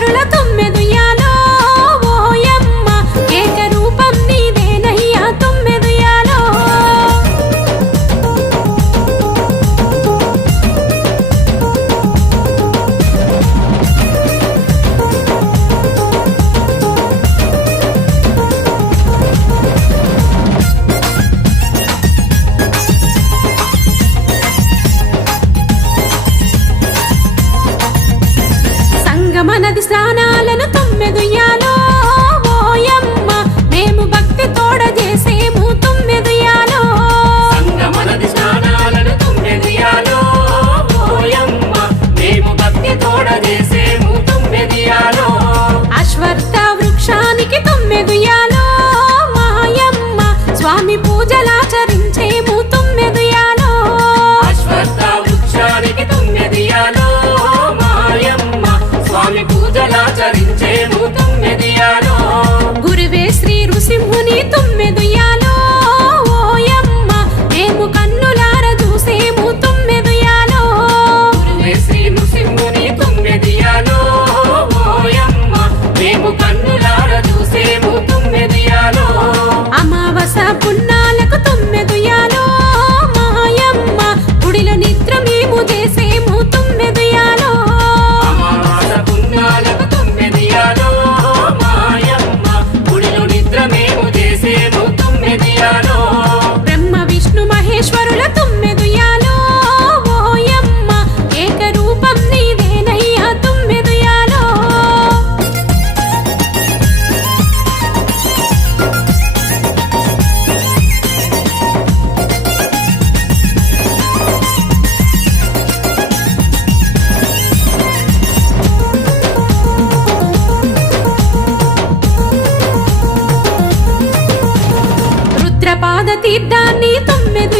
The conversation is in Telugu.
కరుణ తొమ్మిది గమనది స్నాన దాన్ని తొమ్మిది